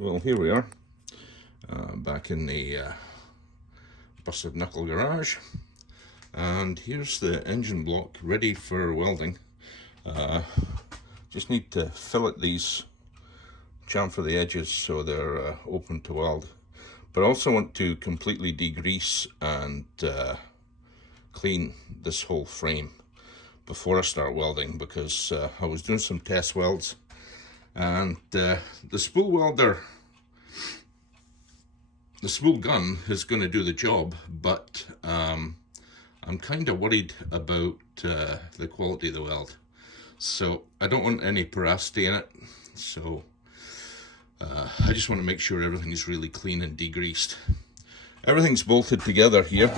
Well, here we are, back in the busted knuckle garage, and here's the engine block ready for welding. Just need to fillet these, chamfer the edges so they're open to weld, but I also want to completely degrease and clean this whole frame before I start welding, because I was doing some test welds, and the spool welder, the spool gun is going to do the job, but I'm kind of worried about the quality of the weld. So I don't want any porosity in it, so I just want to make sure everything's really clean and degreased. Everything's bolted together here.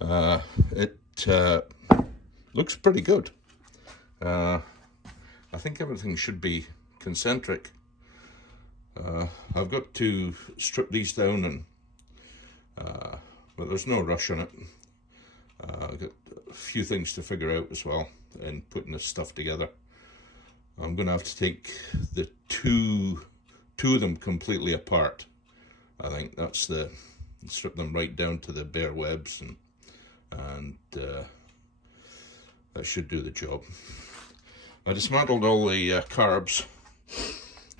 It looks pretty good. I think everything should be concentric. I've got to strip these down, and but there's no rush on it. I've got a few things to figure out as well in putting this stuff together. I'm going to have to take the two of them completely apart. I think that's strip them right down to the bare webs, and that should do the job. I dismantled all the carbs.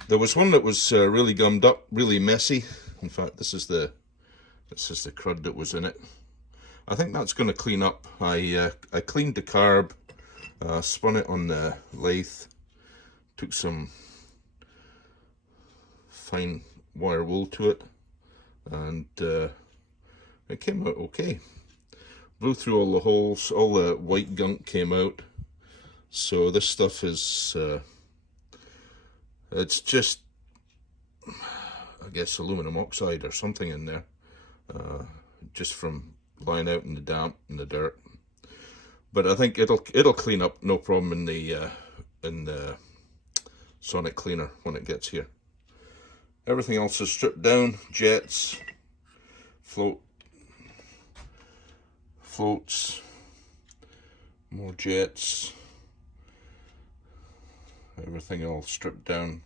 There was one that was really gummed up, really messy. In fact, this is the crud that was in it. I think that's going to clean up. I cleaned the carb, spun it on the lathe, took some fine wire wool to it, and it came out okay. Blew through all the holes, all the white gunk came out. So this stuff is, it's just, I guess, aluminum oxide or something in there, just from lying out in the damp and the dirt. But I think it'll clean up, no problem, in the sonic cleaner when it gets here. Everything else is stripped down: jets, floats, more jets. Everything all stripped down,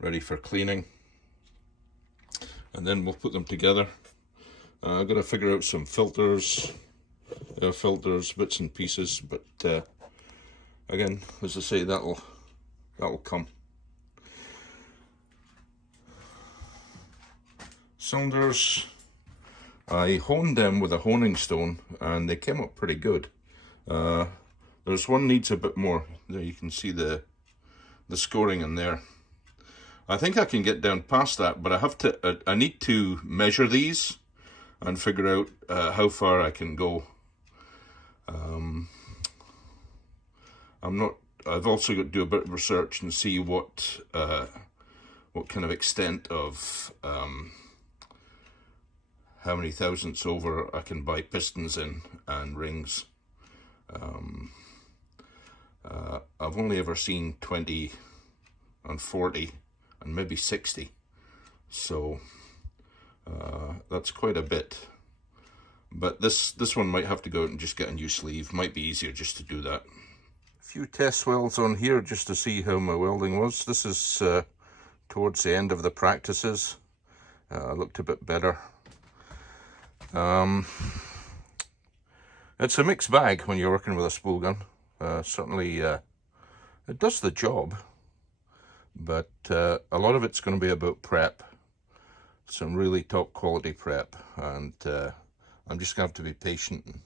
ready for cleaning, and then we'll put them together. I've got to figure out some filters, air filters, bits and pieces, but again, as I say, that'll come. Cylinders, I honed them with a honing stone, and they came up pretty good. There's one needs a bit more. There you can see the scoring in there. I think I can get down past that, but I need to measure these and figure out how far I can go. I've also got to do a bit of research and see what kind of extent of how many thousandths over I can buy pistons in and rings. I've only ever seen 20 and 40 and maybe 60, so that's quite a bit. But this one might have to go out and just get a new sleeve. Might be easier just to do that. A few test welds on here just to see how my welding was. This is towards the end of the practices. Looked a bit better. It's a mixed bag when you're working with a spool gun. Certainly it does the job, but a lot of it's going to be about prep, some really top quality prep, and I'm just going to have to be patient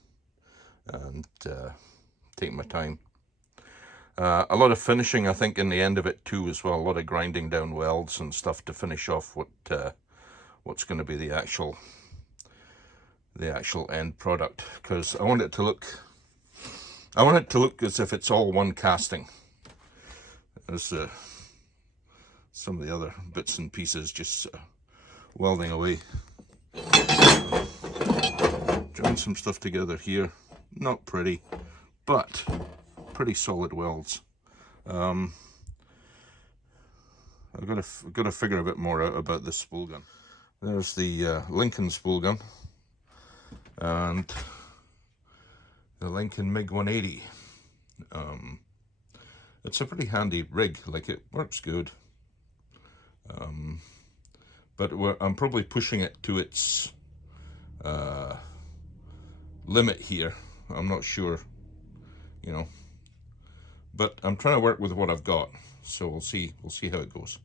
and take my time. A lot of finishing, I think, in the end of it too as well. A lot of grinding down welds and stuff to finish off what's going to be the actual end product, because I want it to look as if it's all one casting. There's some of the other bits and pieces just welding away. Join some stuff together here. Not pretty, but pretty solid welds. I've got to figure a bit more out about this spool gun. There's the Lincoln spool gun and the Lincoln MiG 180. It's a pretty handy rig. Like, it works good. but I'm probably pushing it to its limit here. I'm not sure, you know, but I'm trying to work with what I've got, so we'll see how it goes.